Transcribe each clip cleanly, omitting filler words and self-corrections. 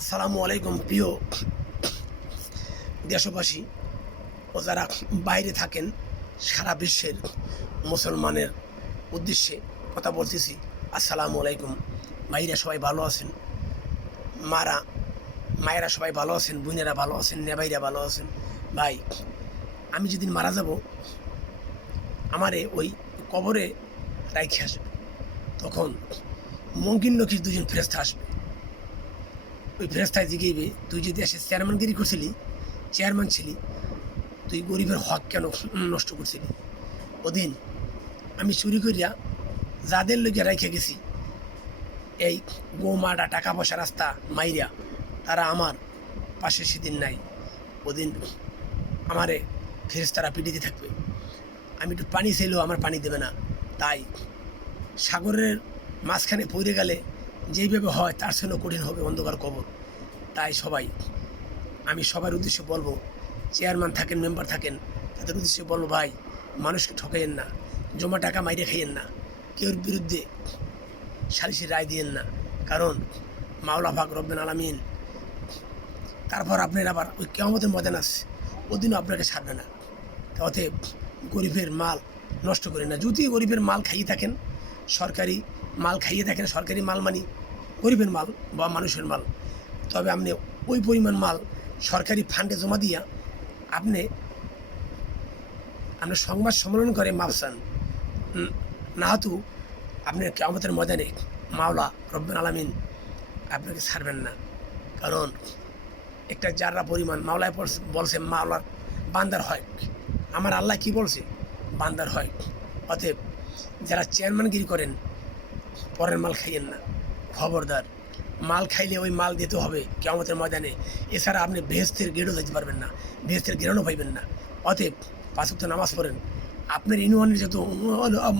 আসসালামু আলাইকুম প্রিয় দেশবাসী ও যারা বাইরে থাকেন, সারা বিশ্বের মুসলমানের উদ্দেশ্যে কথা বলতেছি। আসসালামু আলাইকুম। ভাইরা সবাই ভালো আছেন? মায়েরা সবাই ভালো আছেন? বোনেরা ভালো আছেন? নেবাইরা ভালো আছেন? ভাই, আমি যেদিন মারা যাব, আমারে ওই কবরে রাইখে আসবে। তখন মঙ্কিন নকির দুজন ফেরেস্তা আসবে। ওই ফেরেস্তায় জিগেইবে, তুই যে দেশে চেয়ারম্যানগিরি করছিলি, চেয়ারম্যান ছিলি, তুই গরিবের হক কেন নষ্ট করছিলি? ওদিন আমি চুরি করিয়া যাদের লোকে রেখে গেছি, এই গোমাটা টাকা পয়সা রাস্তা মাইরিয়া, তারা আমার পাশে সেদিন নাই। ওদিন আমারে ফেরেস্তারা পিটিতে থাকবে। আমি একটু পানি চাইলেও আমার পানি দেবে না। তাই সাগরের মাঝখানে পড়ে গেলে যেইভাবে হয় তার জন্য কঠিন হবে অন্ধকার কবর। তাই আমি সবার উদ্দেশ্যে বলবো, চেয়ারম্যান থাকেন, মেম্বার থাকেন, তাদের উদ্দেশ্যে বলবো, ভাই, মানুষকে ঠকাইয়েন না, জমা টাকা মাইরে খাইয়েন না, কেউর বিরুদ্ধে সালিশি রায় দিয়েন না। কারণ মাওলা পাক রব্বুল আলামিন তারপর আপনার আবার ওই কিয়ামতের ময়দান আসছে, ওদিনও আপনাকে ছাড়বে না। অতএব গরিবের মাল নষ্ট করেন না। যদি গরিবের মাল খাইয়ে থাকেন, সরকারি মাল খাইয়ে থাকেন, সরকারি মাল মানে গরিবের মাল বা মানুষের মাল, তবে আপনি ওই পরিমাণ মাল সরকারি ফান্ডে জমা দিয়া আপনি সংবাদ সম্মেলন করে মাপসান না হতো, আপনি কিয়ামতের ময়দানে মাওলা রব্বুল আলামিন আপনাকে ছাড়বেন না। কারণ একটা যারা পরিমাণ মাওলায় বলছে মাওলার বান্দার হয়, আমার আল্লাহ কি বলছে? বান্দার হয়। অতএব যারা চেয়ারম্যানগিরি করেন, পরের মাল খাইয়েন না, খবরদার। মাল খাইলে ওই মাল দিতে হবে কিয়ামতের ময়দানে। এছাড়া আপনি বেহেস্তের গেটও যেতে পারবেন না, বেহেস্তের গেরণও পাইবেন না। অতএব 5 ওয়াক্ত নামাজ পড়েন। আপনার ইউনিয়নের যত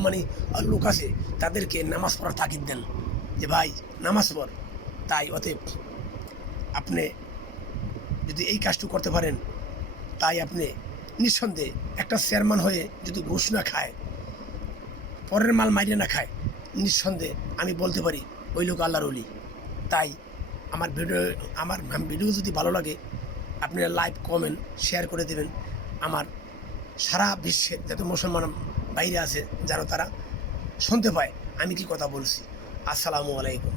মানে লোক আছে, তাদেরকে নামাজ পড়ার তাগিদ দেন যে ভাই নামাজ পড়। তাই অতএব আপনি যদি এই কাজটু করতে পারেন, তাই আপনি নিঃসন্দেহে একটা চেয়ারম্যান হয়ে যদি ঘুষ না খায়, পরের মাল মাইরে না খায়, নিঃসন্দেহে আমি বলতে পারি ওই লোক আল্লাহর ওলি। তাই আমার ভিডিও যদি ভালো লাগে, আপনারা লাইক, কমেন্ট, শেয়ার করে দেবেন। আমার সারা বিশ্বের যত মুসলমান বাইরে আছে যেন তারা শুনতে পায় আমি কি কথা বলছি। আসসালামু আলাইকুম।